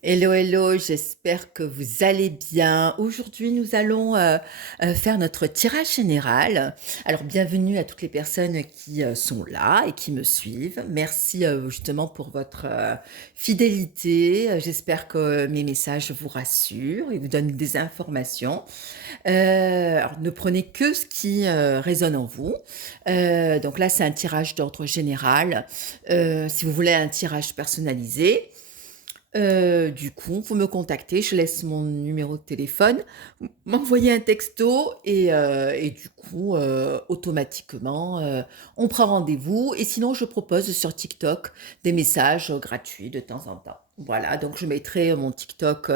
Hello, hello, j'espère que vous allez bien. Aujourd'hui, nous allons faire notre tirage général. Alors, bienvenue à toutes les personnes qui sont là et qui me suivent. Merci justement pour votre fidélité. J'espère que mes messages vous rassurent et vous donnent des informations. Alors, ne prenez que ce qui résonne en vous. Donc là, c'est un tirage d'ordre général. Si vous voulez un tirage personnalisé, du coup, vous me contactez, je laisse mon numéro de téléphone, m'envoyez un texto et du coup, automatiquement, on prend rendez-vous. Et sinon, je propose sur TikTok des messages gratuits de temps en temps. Voilà, donc je mettrai mon TikTok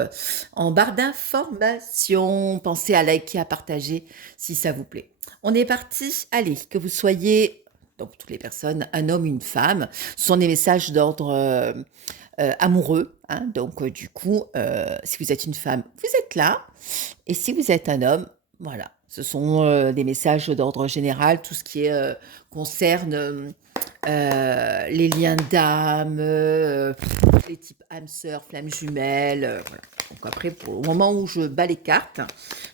en barre d'informations. Pensez à liker, à partager si ça vous plaît. On est parti. Allez, que vous soyez, donc toutes les personnes, un homme, une femme, ce sont des messages d'ordre amoureux, hein. Donc, du coup, si vous êtes une femme, vous êtes là. Et si vous êtes un homme, voilà. Ce sont des messages d'ordre général, tout ce qui concerne les liens d'âme, les types âme sœur, flamme jumelle. Voilà. Donc après, au moment où je bats les cartes,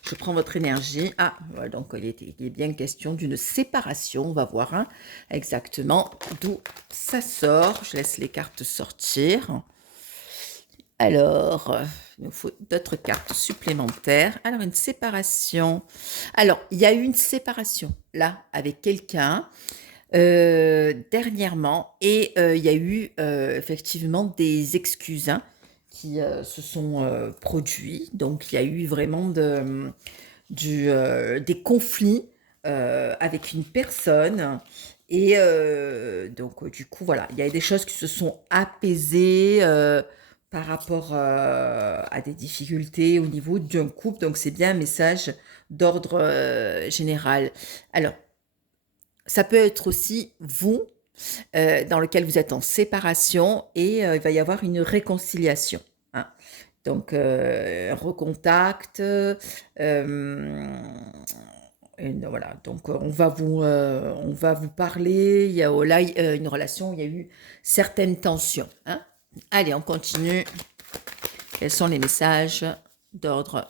je prends votre énergie. Ah, voilà, donc il est bien question d'une séparation. On va voir hein, exactement d'où ça sort. Je laisse les cartes sortir. Alors, il nous faut d'autres cartes supplémentaires. Alors, une séparation. Alors, il y a eu une séparation, là, avec quelqu'un, dernièrement, et il y a eu effectivement des excuses hein, qui se sont produits. Donc, il y a eu vraiment des conflits avec une personne. Et donc, du coup, voilà, il y a des choses qui se sont apaisées par rapport à des difficultés au niveau d'un couple. Donc, c'est bien un message d'ordre général. Alors, ça peut être aussi vous, dans lequel vous êtes en séparation et il va y avoir une réconciliation. Hein. Donc, recontact. Voilà, donc on va vous parler. Il y a là une relation où il y a eu certaines tensions. Hein. Allez, on continue. Quels sont les messages d'ordre?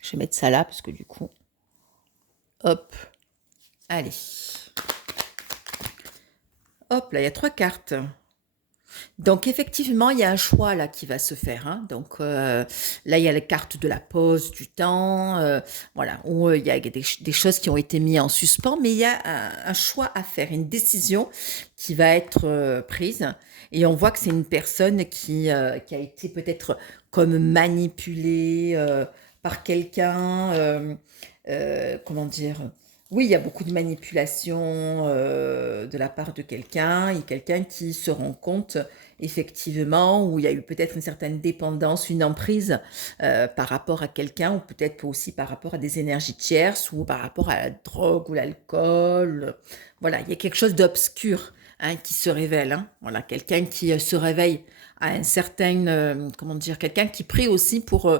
Je vais mettre ça là parce que du coup, hop, allez. Hop, là, il y a 3 cartes. Donc effectivement, il y a un choix là qui va se faire. Hein. Donc là, il y a la carte de la pause, du temps, voilà, où il y a des choses qui ont été mises en suspens, mais il y a un choix à faire, une décision qui va être prise. Et on voit que c'est une personne qui a été peut-être comme manipulée par quelqu'un, comment dire, oui, il y a beaucoup de manipulation de la part de quelqu'un et quelqu'un qui se rend compte effectivement où il y a eu peut-être une certaine dépendance, une emprise par rapport à quelqu'un ou peut-être aussi par rapport à des énergies tierces ou par rapport à la drogue ou l'alcool. Voilà, il y a quelque chose d'obscur hein, qui se révèle. Hein. Voilà, quelqu'un qui se réveille à un certain, comment dire, quelqu'un qui prie aussi pour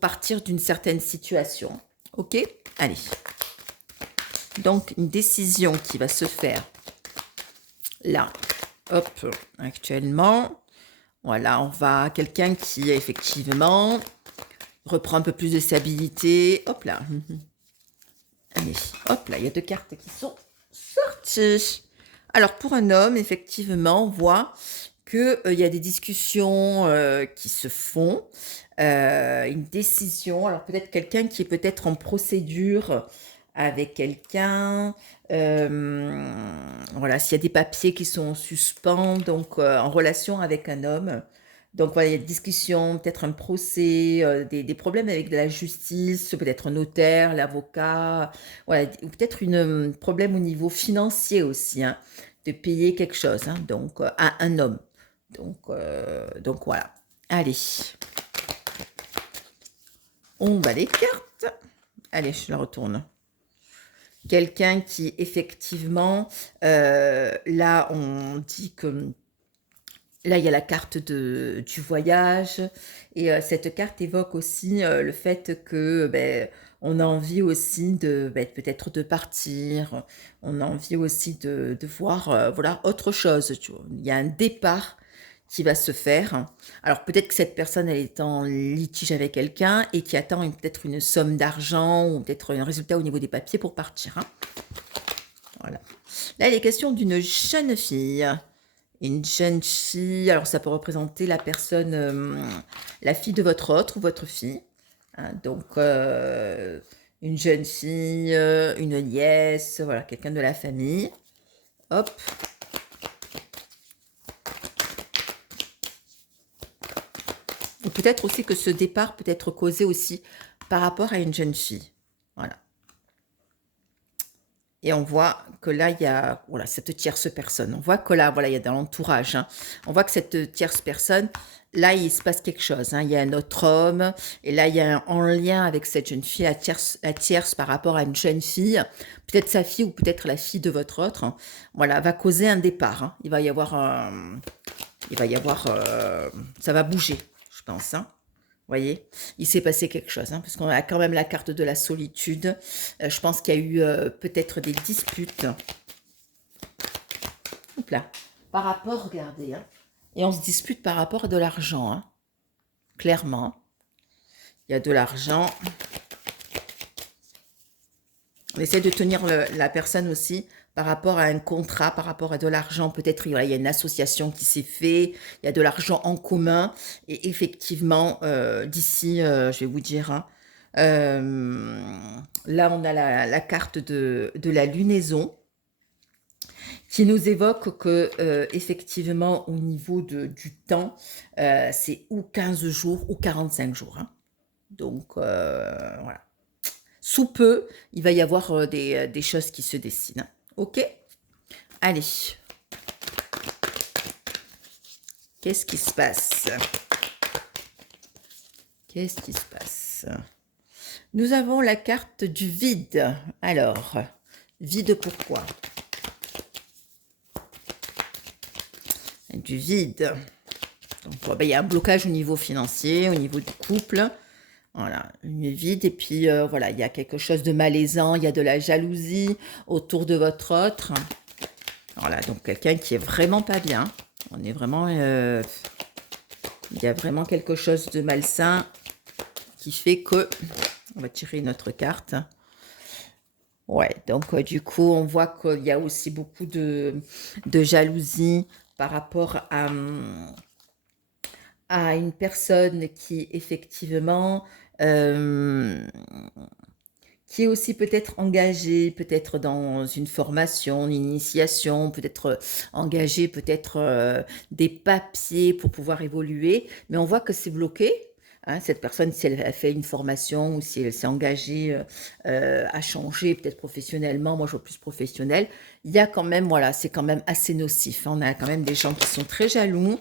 partir d'une certaine situation. Ok. Allez. Donc, une décision qui va se faire là, hop, actuellement. Voilà, on va quelqu'un qui effectivement reprend un peu plus de stabilité. Hop là. Allez, hop là, il y a 2 cartes qui sont sorties. Alors, pour un homme, effectivement, on voit qu'il y a des discussions qui se font, une décision. Alors, peut-être quelqu'un qui est peut-être en procédure avec quelqu'un. Voilà, s'il y a des papiers qui sont en suspens, donc en relation avec un homme. Donc voilà, il y a des discussions, peut-être un procès, des problèmes avec de la justice, peut-être un notaire, l'avocat, voilà, ou peut-être un problème au niveau financier aussi, hein, de payer quelque chose, hein, donc à un homme. Donc voilà. Allez, on bat les cartes. Allez, je la retourne. Quelqu'un qui effectivement, là on dit que là, il y a la carte du voyage et cette carte évoque aussi le fait que on a envie aussi de peut-être de partir, on a envie aussi de voir voilà autre chose. Tu vois. Il y a un départ qui va se faire. Alors peut-être que cette personne, elle est en litige avec quelqu'un et qui attend peut-être une somme d'argent ou peut-être un résultat au niveau des papiers pour partir, hein. Voilà. Là, il est question d'une jeune fille. Une jeune fille, alors ça peut représenter la personne, la fille de votre autre ou votre fille, hein. Donc, une jeune fille, une nièce, voilà, quelqu'un de la famille. Hop. Ou peut-être aussi que ce départ peut être causé aussi par rapport à une jeune fille. Voilà. Et on voit que là, il y a voilà, cette tierce personne. On voit que là, voilà, il y a dans l'entourage, hein. On voit que cette tierce personne, là, il se passe quelque chose, hein. Il y a un autre homme. Et là, il y a en lien avec cette jeune fille, la tierce par rapport à une jeune fille. Peut-être sa fille ou peut-être la fille de votre autre, hein. Voilà, va causer un départ, hein. Il va y avoir, ça va bouger, je pense, hein. Voyez, il s'est passé quelque chose, hein, parce qu'on a quand même la carte de la solitude. Je pense qu'il y a eu peut-être des disputes. Hop là. Par rapport, regardez, hein, et on se dispute par rapport à de l'argent, hein, clairement. Il y a de l'argent. On essaie de tenir la personne aussi par rapport à un contrat, par rapport à de l'argent. Peut-être il y a une association qui s'est faite, il y a de l'argent en commun. Et effectivement, d'ici, je vais vous dire, hein, là, on a la carte de la lunaison qui nous évoque que, effectivement, au niveau du temps, c'est ou 15 jours ou 45 jours, hein. Donc, voilà. Sous peu, il va y avoir des choses qui se dessinent. Ok? Allez. Qu'est-ce qui se passe? Qu'est-ce qui se passe? Nous avons la carte du vide. Alors, vide pourquoi? Du vide. Donc, il y a un blocage au niveau financier, au niveau du couple. Voilà, une vide et puis voilà, il y a quelque chose de malaisant, il y a de la jalousie autour de votre autre. Voilà, donc quelqu'un qui est vraiment pas bien. On est vraiment, il y a vraiment quelque chose de malsain qui fait que, on va tirer une autre carte. Ouais, donc du coup, on voit qu'il y a aussi beaucoup de jalousie par rapport à une personne qui effectivement qui est aussi peut-être engagée, peut-être dans une formation, une initiation, peut-être engagée, peut-être des papiers pour pouvoir évoluer, mais on voit que c'est bloqué, hein. Cette personne, si elle a fait une formation ou si elle s'est engagée à changer, peut-être professionnellement, moi je vois plus professionnel, il y a quand même, voilà, c'est quand même assez nocif, hein. On a quand même des gens qui sont très jaloux,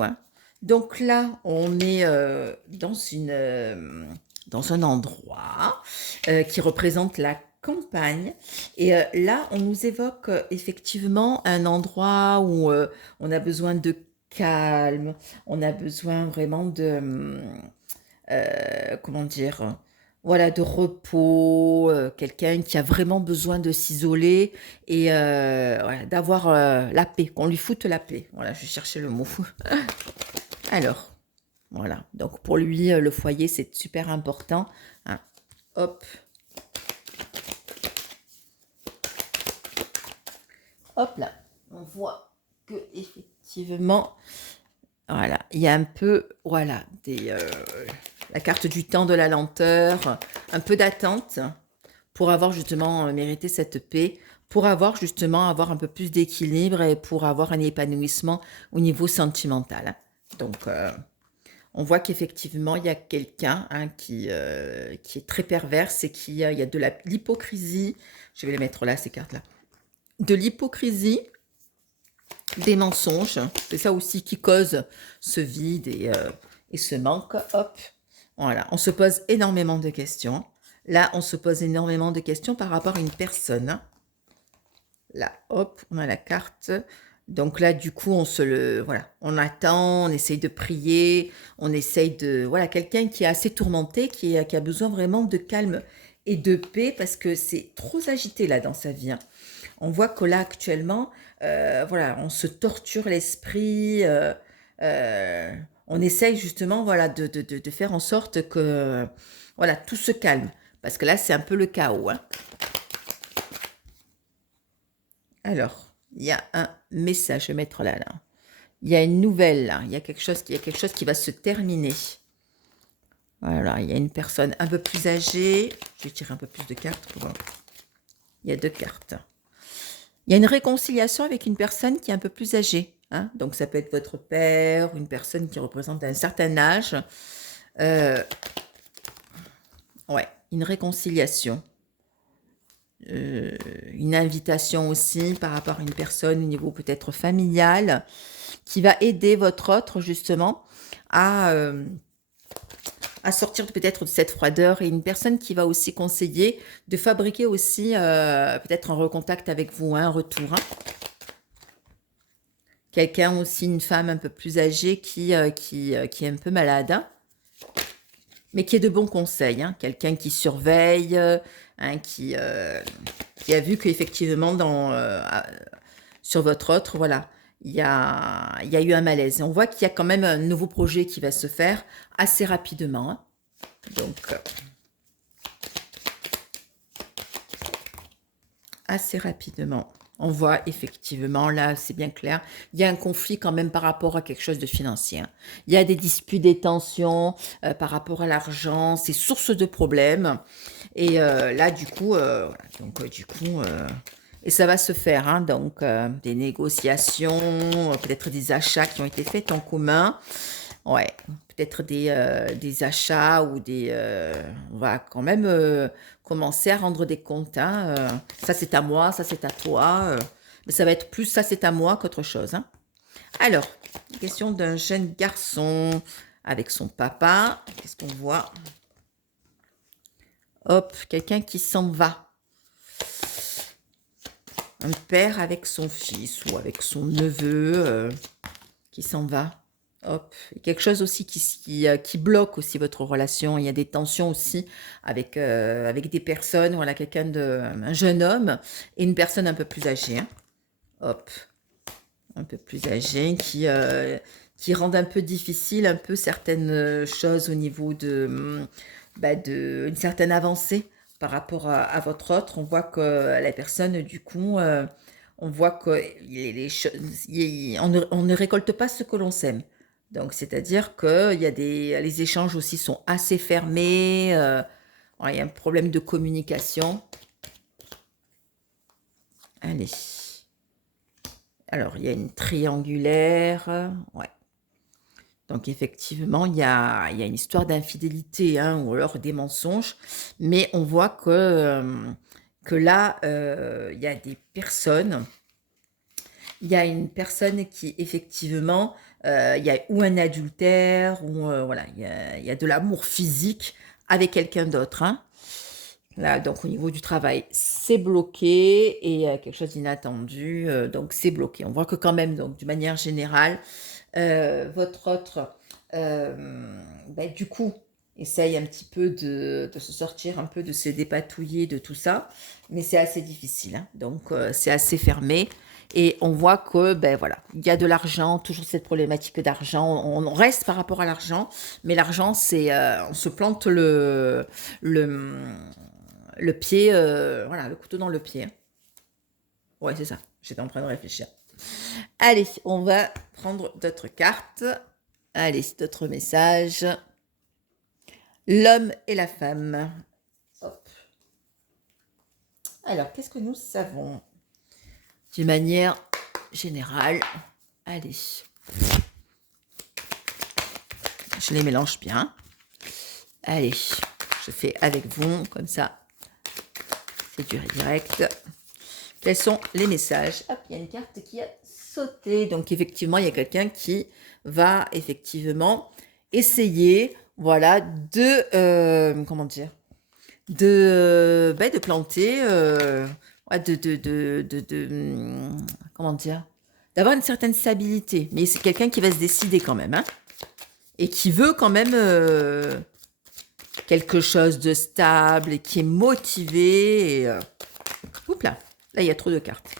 hein. Donc là, on est dans un endroit qui représente la campagne. Et là, on nous évoque effectivement un endroit où on a besoin de calme, on a besoin vraiment de, comment dire, voilà, de repos, quelqu'un qui a vraiment besoin de s'isoler et voilà, d'avoir la paix, qu'on lui foute la paix. Voilà, je cherchais le mot. Alors, voilà. Donc pour lui, le foyer, c'est super important, hein. Hop. Hop là. On voit que effectivement, voilà, il y a un peu, voilà, la carte du temps, de la lenteur, un peu d'attente pour avoir justement mérité cette paix, pour avoir justement avoir un peu plus d'équilibre et pour avoir un épanouissement au niveau sentimental, hein. Donc, on voit qu'effectivement, il y a quelqu'un, hein, qui est très perverse et il y a de l'hypocrisie. Je vais les mettre là, ces cartes-là. De l'hypocrisie, des mensonges. C'est ça aussi qui cause ce vide et ce manque. Hop, voilà. On se pose énormément de questions. Là, on se pose énormément de questions par rapport à une personne. Là, hop, on a la carte. Donc là, du coup, voilà, on attend, on essaye de prier, on essaye de, voilà, quelqu'un qui est assez tourmenté, qui a besoin vraiment de calme et de paix parce que c'est trop agité là dans sa vie, hein. On voit que là, actuellement, voilà, on se torture l'esprit, on essaye justement, voilà, de faire en sorte que, voilà, tout se calme. Parce que là, c'est un peu le chaos, hein. Alors, il y a un message, je vais mettre là. Il y a une nouvelle, là. Il y a quelque chose qui va se terminer. Voilà, il y a une personne un peu plus âgée. Je vais tirer un peu plus de cartes pour voir. Il y a 2 cartes. Il y a une réconciliation avec une personne qui est un peu plus âgée, hein. Donc ça peut être votre père, une personne qui représente un certain âge. Euh, ouais, une réconciliation. Une invitation aussi par rapport à une personne au niveau peut-être familial qui va aider votre autre justement à, euh, à sortir peut-être de cette froideur et une personne qui va aussi conseiller de fabriquer aussi peut-être un recontact avec vous, hein, un retour, hein. Quelqu'un aussi, une femme un peu plus âgée qui est un peu malade, hein, mais qui est de bons conseils, hein. Quelqu'un qui surveille, hein, qui a vu qu'effectivement sur votre autre, voilà, il y a eu un malaise. On voit qu'il y a quand même un nouveau projet qui va se faire assez rapidement, hein. Donc, assez rapidement. On voit effectivement, là, c'est bien clair, il y a un conflit quand même par rapport à quelque chose de financier, hein. Il y a des disputes, des tensions par rapport à l'argent, c'est source de problèmes. Et là, du coup, voilà, donc, du coup, et ça va se faire, hein, donc des négociations, peut-être des achats qui ont été faits en commun. Ouais, peut-être des achats ou on va quand même commencer à rendre des comptes, hein, ça c'est à moi, ça c'est à toi. Mais ça va être plus ça c'est à moi qu'autre chose, hein. Alors, question d'un jeune garçon avec son papa. Qu'est-ce qu'on voit? Hop, quelqu'un qui s'en va. Un père avec son fils ou avec son neveu qui s'en va. Hop, et quelque chose aussi qui bloque aussi votre relation. Il y a des tensions aussi avec des personnes, voilà, un jeune homme et une personne un peu plus âgée, hein. Hop, un peu plus âgée qui rendent un peu difficile un peu certaines choses au niveau de une certaine avancée par rapport à votre autre. On voit que la personne, du coup, on voit que on ne récolte pas ce que l'on sème. Donc, c'est-à-dire que les échanges aussi sont assez fermés. Ouais, il y a un problème de communication. Allez. Alors, il y a une triangulaire. Ouais. Donc, effectivement, il y a une histoire d'infidélité, hein, ou alors des mensonges. Mais on voit que là, il y a des personnes. Il y a une personne qui, effectivement, il y a ou un adultère, ou voilà, il y a de l'amour physique avec quelqu'un d'autre, hein. Là, donc au niveau du travail, c'est bloqué et quelque chose d'inattendu, donc c'est bloqué. On voit que quand même, donc d'une manière générale, votre autre, du coup, essaye un petit peu de se sortir un peu de se dépatouiller de tout ça, mais c'est assez difficile, hein. Donc c'est assez fermé. Et on voit que, ben voilà, il y a de l'argent, toujours cette problématique d'argent. On reste par rapport à l'argent, mais l'argent, on se plante le, le pied, voilà, le couteau dans le pied, hein. Ouais, c'est ça. J'étais en train de réfléchir. Allez, on va prendre d'autres cartes. Allez, d'autres messages. L'homme et la femme. Hop. Alors, qu'est-ce que nous savons d'une manière générale? Allez. Je les mélange bien. Allez, je fais avec vous, comme ça. C'est du direct. Quels sont les messages? Hop, il y a une carte qui a sauté. Donc, effectivement, il y a quelqu'un qui va effectivement essayer, voilà, comment dire, de planter, ouais, comment dire, d'avoir une certaine stabilité. Mais c'est quelqu'un qui va se décider quand même, hein, et qui veut quand même quelque chose de stable et qui est motivé. Et, oups là, il y a trop de cartes.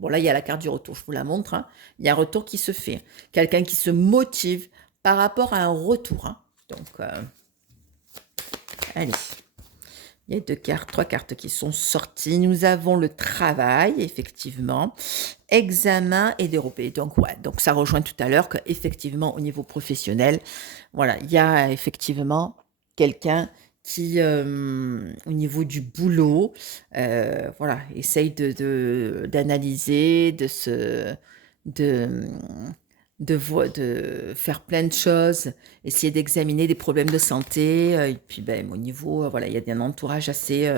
Bon, là, il y a la carte du retour, je vous la montre, hein. Il y a un retour qui se fait. Quelqu'un qui se motive par rapport à un retour, hein. Donc, allez. Il y a 2 cartes, 3 cartes qui sont sorties. Nous avons le travail, effectivement, examen et déroulé. Donc, ouais, donc ça rejoint tout à l'heure qu'effectivement, au niveau professionnel, voilà, il y a effectivement quelqu'un qui, au niveau du boulot, voilà, essaye d'analyser, de, de faire plein de choses, essayer d'examiner des problèmes de santé, et puis, ben, au niveau, voilà, il y a un entourage assez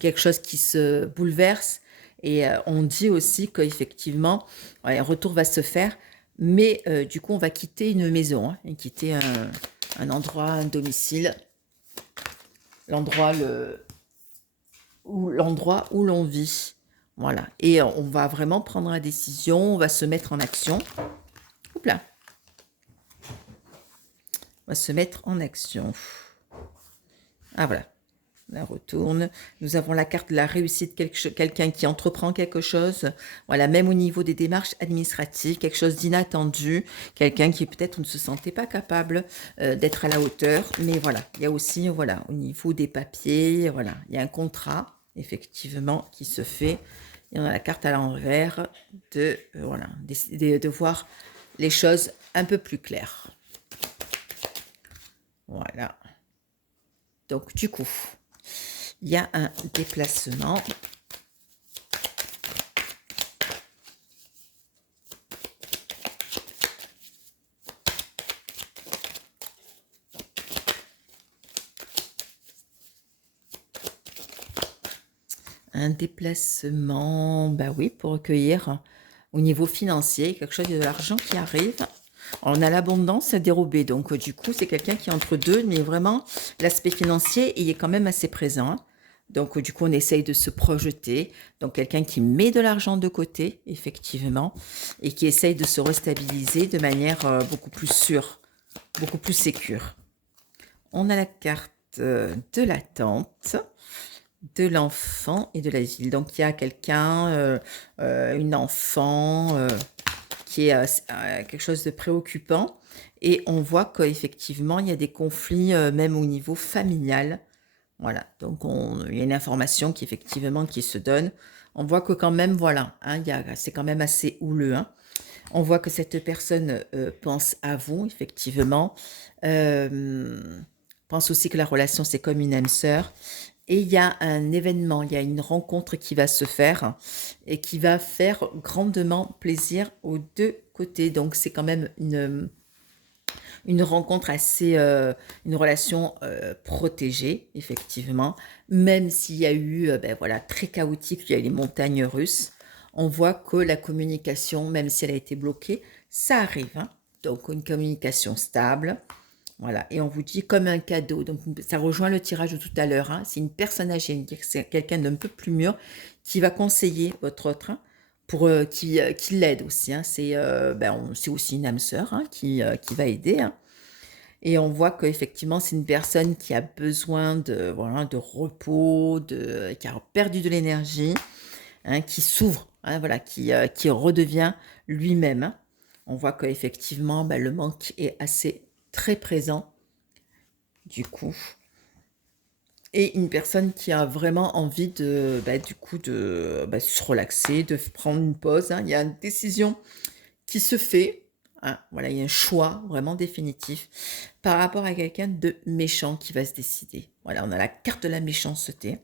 quelque chose qui se bouleverse et on dit aussi qu'effectivement, ouais, un retour va se faire, mais du coup, on va quitter une maison, hein, et quitter un endroit, un domicile, l'endroit l'endroit où l'on vit. Voilà. Et on va vraiment prendre la décision, on va se mettre en action. Oups là. On va se mettre en action. Ah voilà. On retourne. Nous avons la carte de la réussite, quelqu'un qui entreprend quelque chose. Voilà, même au niveau des démarches administratives, quelque chose d'inattendu. Quelqu'un qui peut-être ne se sentait pas capable d'être à la hauteur. Mais voilà, il y a aussi, voilà, au niveau des papiers, voilà, il y a un contrat, effectivement, qui se fait. Et on a la carte à l'envers voilà, décider de voir les choses un peu plus claires. Voilà. Donc, du coup, il y a un déplacement. Un déplacement, bah oui, pour recueillir au niveau financier, quelque chose de l'argent qui arrive. On a l'abondance dérobée, donc du coup, c'est quelqu'un qui est entre deux, mais vraiment, l'aspect financier, il est quand même assez présent, hein. Donc du coup, on essaye de se projeter. Donc quelqu'un qui met de l'argent de côté, effectivement, et qui essaye de se restabiliser de manière beaucoup plus sûre, beaucoup plus sécure. On a la carte de l'attente, de l'enfant et de l'asile. Donc il y a quelqu'un, une enfant qui est quelque chose de préoccupant et on voit qu'effectivement il y a des conflits même au niveau familial. Voilà, donc il y a une information qui effectivement qui se donne. On voit que quand même, voilà, hein, c'est quand même assez houleux, hein. On voit que cette personne pense à vous, effectivement. Pense aussi que la relation, c'est comme une âme sœur. Et il y a un événement, il y a une rencontre qui va se faire et qui va faire grandement plaisir aux deux côtés. Donc c'est quand même une rencontre assez, une relation protégée, effectivement. Même s'il y a eu, ben voilà, très chaotique, il y a eu les montagnes russes. On voit que la communication, même si elle a été bloquée, ça arrive, hein. Donc une communication stable. Voilà, et on vous dit comme un cadeau. Donc ça rejoint le tirage de tout à l'heure, hein. C'est une personne âgée, c'est quelqu'un d'un peu plus mûr qui va conseiller votre autre, hein, pour qui l'aide aussi, hein. C'est aussi une âme sœur, hein, qui va aider, hein. Et on voit qu'effectivement c'est une personne qui a besoin de voilà de repos, qui a perdu de l'énergie, hein, qui s'ouvre, hein, voilà, qui redevient lui-même, hein. On voit qu'effectivement le manque est assez très présent du coup. Et une personne qui a vraiment envie du coup, de se relaxer, de prendre une pause, hein. Il y a une décision qui se fait, hein. Voilà, il y a un choix vraiment définitif par rapport à quelqu'un de méchant qui va se décider. Voilà, on a la carte de la méchanceté.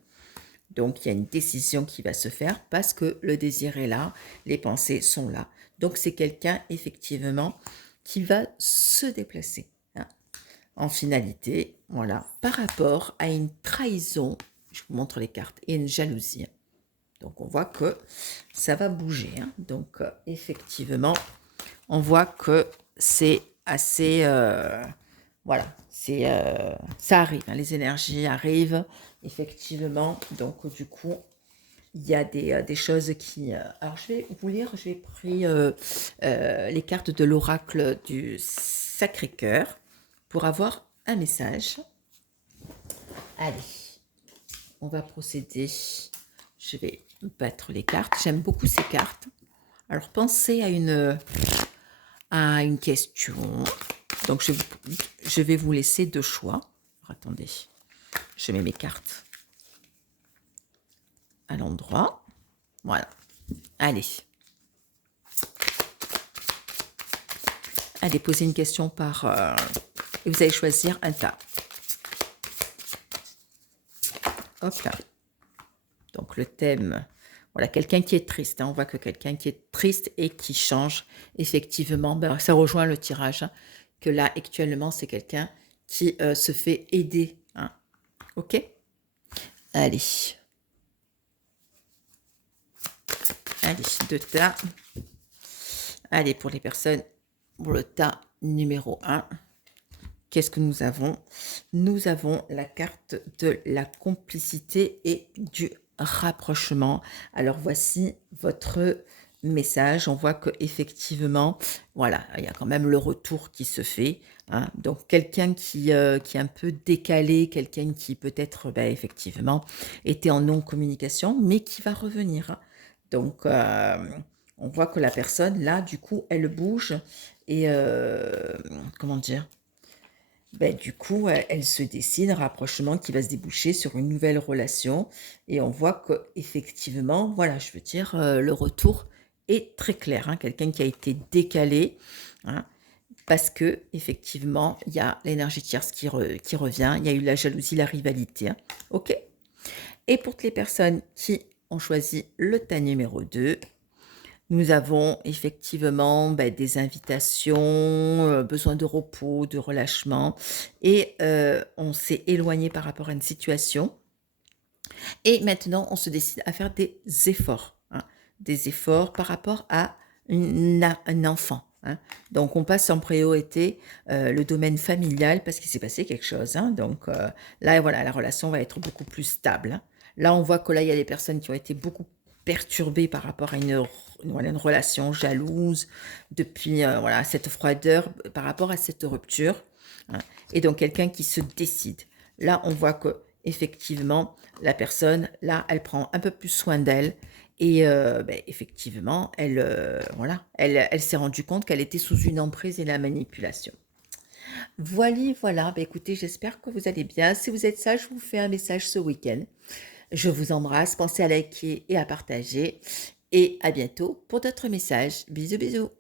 Donc, il y a une décision qui va se faire parce que le désir est là, les pensées sont là. Donc, c'est quelqu'un, effectivement, qui va se déplacer, hein, en finalité, voilà, par rapport à une trahison, je vous montre les cartes, et une jalousie. Donc on voit que ça va bouger, hein. Donc effectivement, on voit que c'est assez, voilà, ça arrive, hein, les énergies arrivent, effectivement. Donc du coup, il y a des choses qui... alors je vais vous lire, j'ai pris les cartes de l'oracle du Sacré-Cœur pour avoir un message. Allez, on va procéder. Je vais battre les cartes. J'aime beaucoup ces cartes. Alors, pensez à une question. Donc, je vais vous laisser 2 choix. Alors, attendez, je mets mes cartes à l'endroit. Voilà. Allez. Allez, posez une question par... et vous allez choisir un tas. Hop là. Donc, le thème... Voilà, quelqu'un qui est triste. Hein. On voit que quelqu'un qui est triste et qui change, effectivement, ben, ça rejoint le tirage. Hein, que là, actuellement, c'est quelqu'un qui se fait aider. Hein. OK? Allez. Allez, 2 tas. Allez, pour les personnes, pour le tas numéro 1. Qu'est-ce que nous avons? Nous avons la carte de la complicité et du rapprochement. Alors voici votre message. On voit que effectivement, voilà, il y a quand même le retour qui se fait. Hein. Donc quelqu'un qui est un peu décalé, quelqu'un qui peut-être effectivement était en non-communication, mais qui va revenir. Hein. Donc on voit que la personne là, du coup, elle bouge et comment dire? Du coup, elle se dessine un rapprochement qui va se déboucher sur une nouvelle relation et on voit qu'effectivement, voilà, je veux dire, le retour est très clair, hein. Quelqu'un qui a été décalé, hein, parce qu'effectivement, il y a l'énergie tierce qui revient, il y a eu la jalousie, la rivalité, hein. OK? Et pour toutes les personnes qui ont choisi le tas numéro 2, nous avons effectivement des invitations, besoin de repos, de relâchement et on s'est éloigné par rapport à une situation et maintenant on se décide à faire des efforts, hein. Des efforts par rapport à un enfant, hein. Donc on passe en priorité, le domaine familial parce qu'il s'est passé quelque chose, hein. Donc là voilà, la relation va être beaucoup plus stable, hein. Là on voit que là il y a des personnes qui ont été beaucoup perturbées par rapport à voilà, une relation jalouse depuis, voilà, cette froideur par rapport à cette rupture, hein. Et donc quelqu'un qui se décide. Là on voit que effectivement la personne, là, elle prend un peu plus soin d'elle et effectivement, voilà, elle s'est rendue compte qu'elle était sous une emprise et la manipulation. Voili, voilà, écoutez, j'espère que vous allez bien. Si vous êtes sage, je vous fais un message ce week-end. Je vous embrasse, pensez à liker et à partager et à bientôt pour d'autres messages. Bisous, bisous.